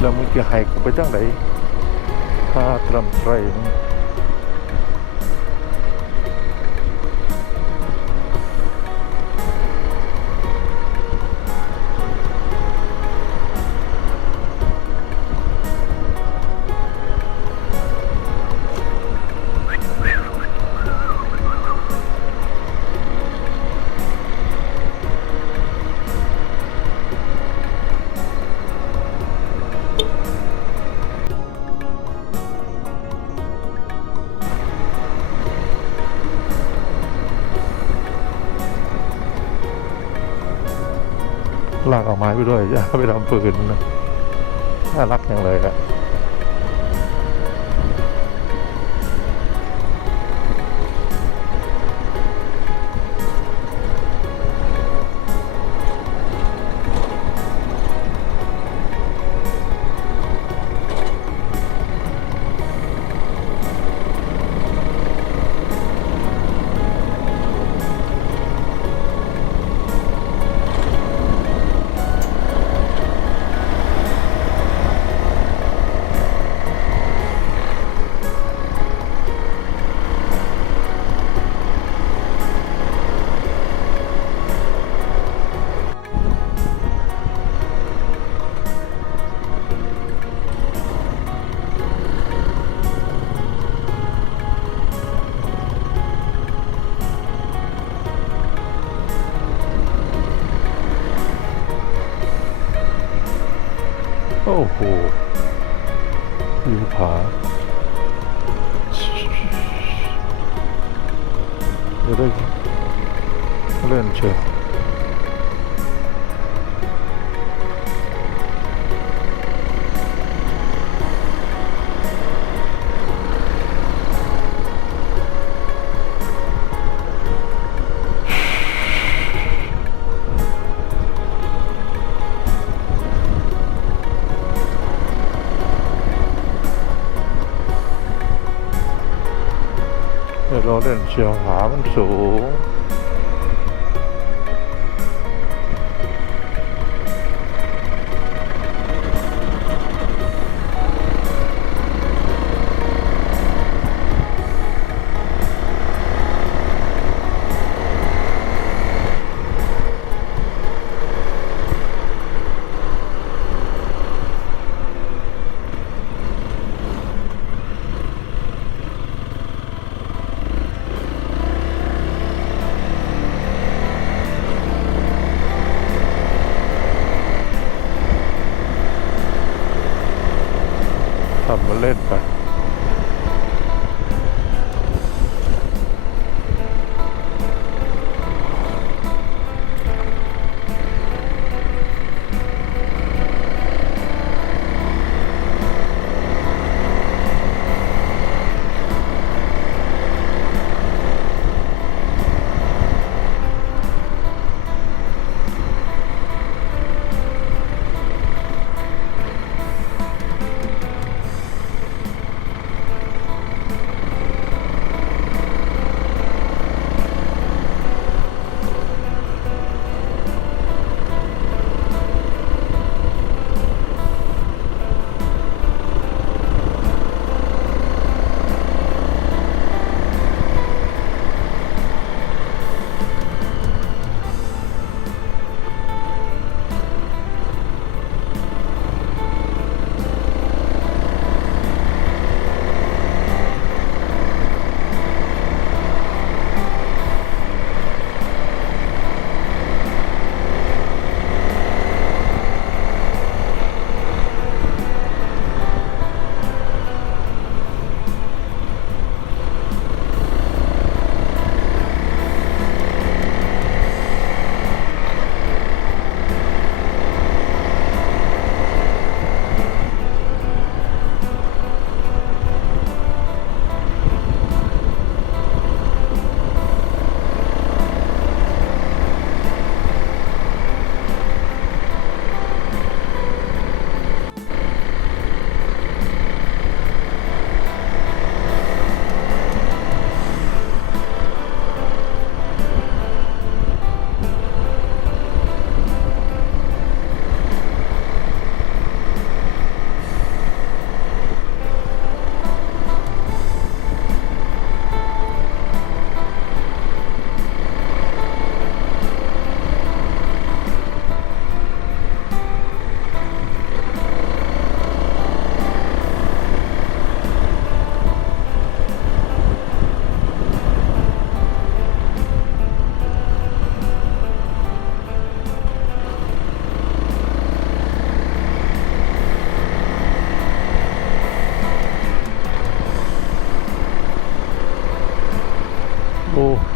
แล้วมึงจะให้กูไปจังไหนถ้าตรำไตรมึงลากเอาไม้ไปด้วยอย่าไปทำปืนนะน่ารักอย่างเลยอะโอ้โหวิวผาเดี๋ยวได้เล่นเชียวเดี๋ยวเราเล่นเชียวผามันสูงทำมาเล่นไป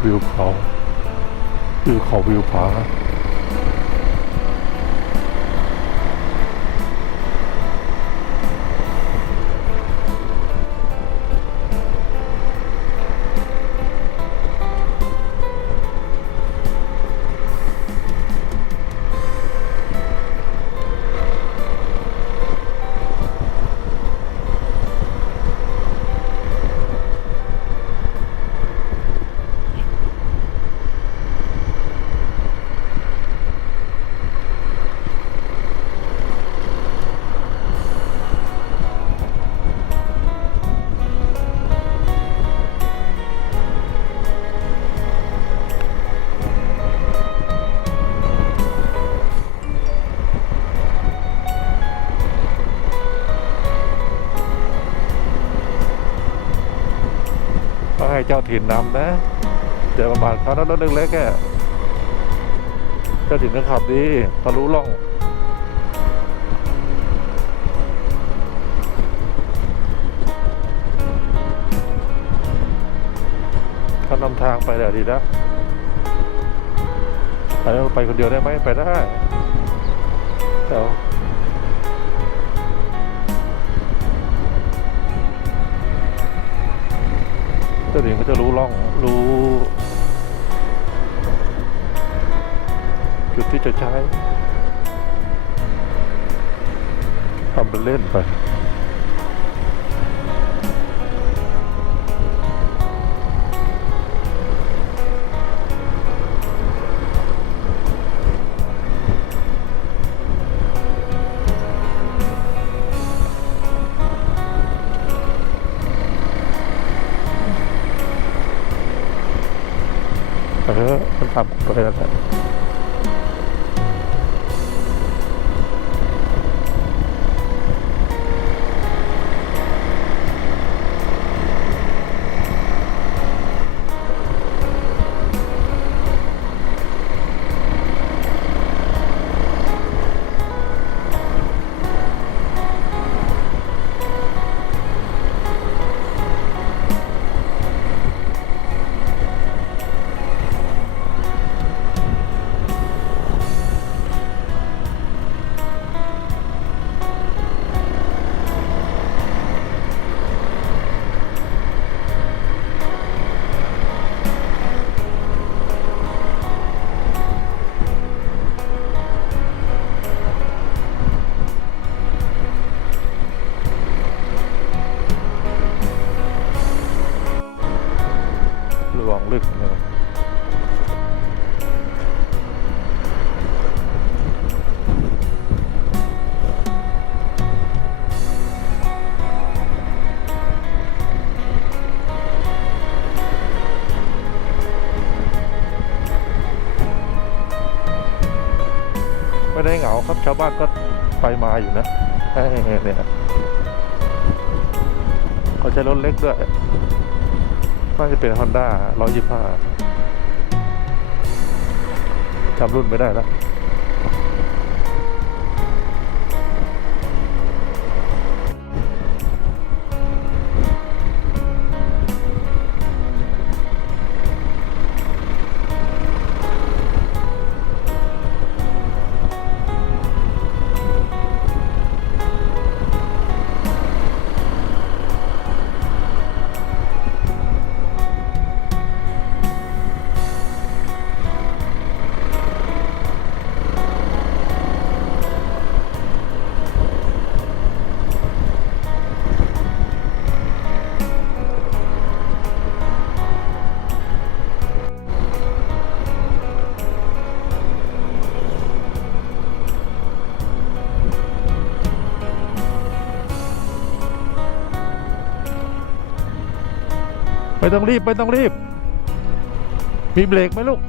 วิวเขาวิวเขาวิวผาก็ให้เจ้าถิ่นนำนะเจอประมาทเขาแล้วรถเล็กๆแค่เจ้าถิ่นก็ขับดีทะลุล่องเขานำทางไปแล้วดีนะไปคนเดียวได้ไหมไปได้แต่เจ้าถิ่นก็จะรู้ล่องรู้จุดที่จะใช้ทำเป็นเล่นไปมันทำไปแล้วแหละระวังลึกนะไม่ได้เหงาครับชาวบ้านก็ไปมาอยู่นะเนี่ยเขาใช้รถเล็กด้วยน่าจะเป็น Honda 125จำรุ่นไม่ได้แล้วไม่ต้องรีบไม่ต้องรีบมีเบรกไหมลูก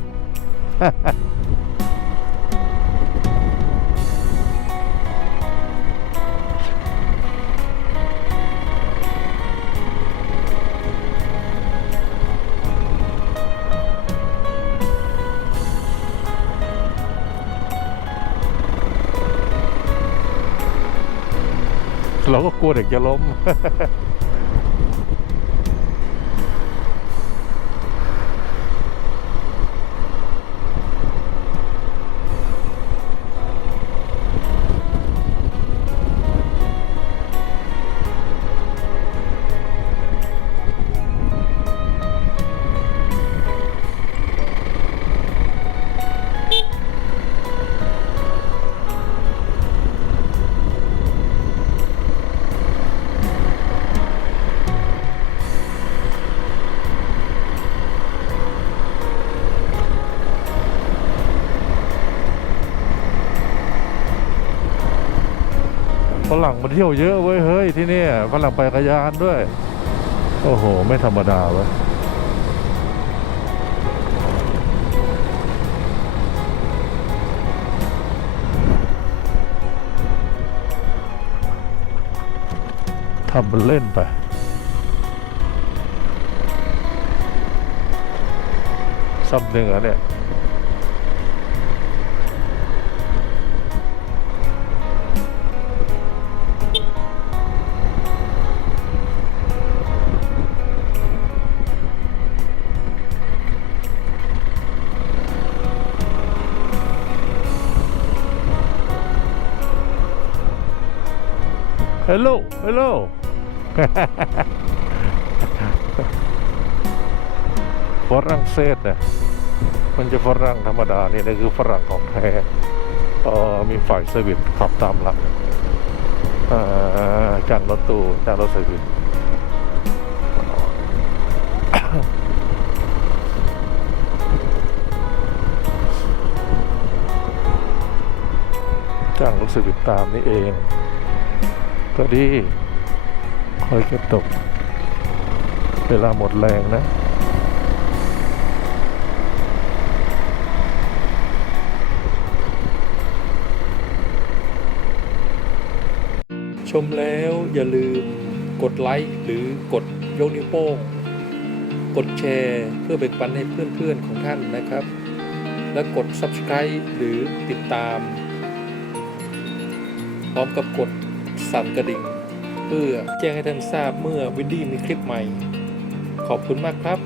เราก็กลัวเด็กจะล้ม เ รั่งมาเที่ยวเยอะเว้ยเฮ้ยที่นี่ฝรั่งไปจักรยานด้วยโอ้โหไม่ธรรมดาเว้ยทำมันเล่นไปซ้ำเหนือเนี่ยฮัลโหลฮัลโหล ฝรั่งเศสเนี่ยมันจะฝรั่งธรรมดานี่นี่คือฝรั่งของแท้มีฝ่ายเซอร์วิสขับตามหลังจ้างรถตู้จ้างรถเซอร์วิสจ้างรถเซอร์วิสตามนี่เองก็ดีคอยเก็บตกเวลาหมดแรงนะชมแล้วอย่าลืมกดไลค์หรือกดยกนิ้วโป้งกดแชร์เพื่อแบ่งปันให้เพื่อนๆของท่านนะครับ และกด Subscribe หรือติดตาม พร้อมกับกดสั่นกระดิ่งเพื่อแจ้งให้ท่านทราบเมื่อวินดี้มีคลิปใหม่ขอบคุณมากครับ